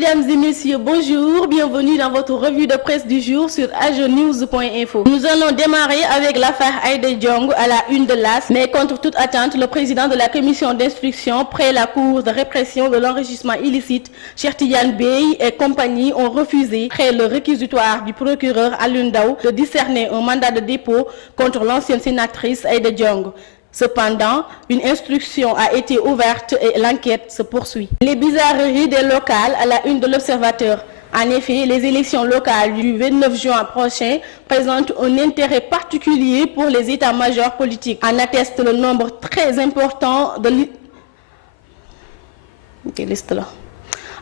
Mesdames et messieurs, bonjour, bienvenue dans votre revue de presse du jour sur agenews.info. Nous allons démarrer avec l'affaire Aïda Ndiongue à la une de l'AS, mais contre toute attente, le président de la commission d'instruction près la cour de répression de l'enrichissement illicite, Cheikh Tidiane Bey et compagnie ont refusé, après le réquisitoire du procureur Alioune Ndao, de discerner un mandat de dépôt contre l'ancienne sénatrice Aïda Ndiongue. Cependant, une instruction a été ouverte et l'enquête se poursuit. Les bizarreries des locales à la une de l'Observateur. En effet, les élections locales du 29 juin prochain présentent un intérêt particulier pour les états-majors politiques. En atteste le nombre très important de listes là.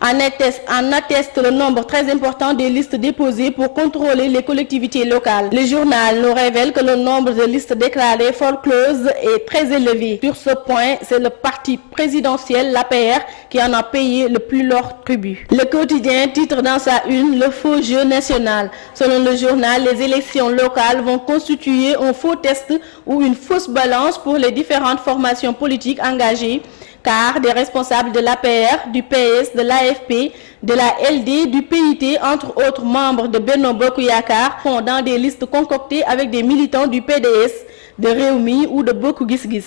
En atteste le nombre très important des listes déposées pour contrôler les collectivités locales. Le journal nous révèle que le nombre de listes déclarées forcloses est très élevé. Sur ce point, c'est le parti présidentiel, l'APR, qui en a payé le plus lourd tribut. Le quotidien titre dans sa une « Le faux jeu national ». Selon le journal, les élections locales vont constituer un faux test ou une fausse balance pour les différentes formations politiques engagées, car des responsables de l'APR, du PS, de l'AFP, de la LD, du PIT, entre autres membres de Benno Bokk Yakaar, font dans des listes concoctées avec des militants du PDS, de Rewmi ou de Bokk Gis Gis.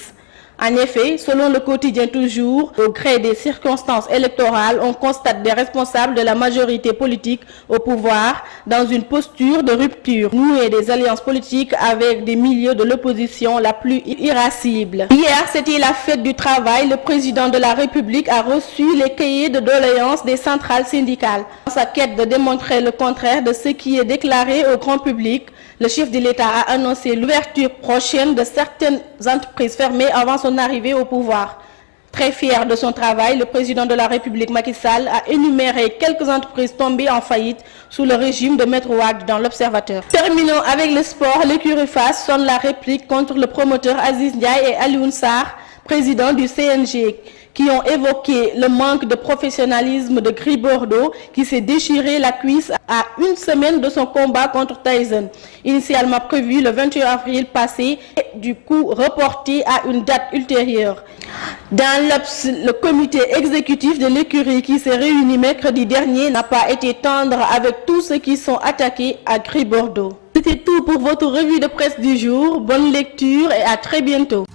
En effet, selon le quotidien toujours, au gré des circonstances électorales, on constate des responsables de la majorité politique au pouvoir dans une posture de rupture, nouer des alliances politiques avec des milieux de l'opposition la plus irascible. Hier, c'était la fête du travail. Le président de la République a reçu les cahiers de doléances des centrales syndicales. Dans sa quête de démontrer le contraire de ce qui est déclaré au grand public, le chef de l'État a annoncé l'ouverture prochaine de certaines entreprises fermées avant son arrivée au pouvoir. Très fier de son travail, le président de la République, Macky Sall, a énuméré quelques entreprises tombées en faillite sous le régime de Maître Wade dans l'Observateur. Terminons avec le sport. L'écurie Fass sonne la réplique contre le promoteur Aziz Ndiaye et Alioune Sarr, président du CNG, qui ont évoqué le manque de professionnalisme de Gris Bordeaux, qui s'est déchiré la cuisse à une semaine de son combat contre Tyson, initialement prévu le 21 avril passé et du coup reporté à une date ultérieure. Dans l'Obs, le comité exécutif de l'écurie qui s'est réuni mercredi dernier n'a pas été tendre avec tous ceux qui sont attaqués à Gris Bordeaux. C'était tout pour votre revue de presse du jour. Bonne lecture et à très bientôt.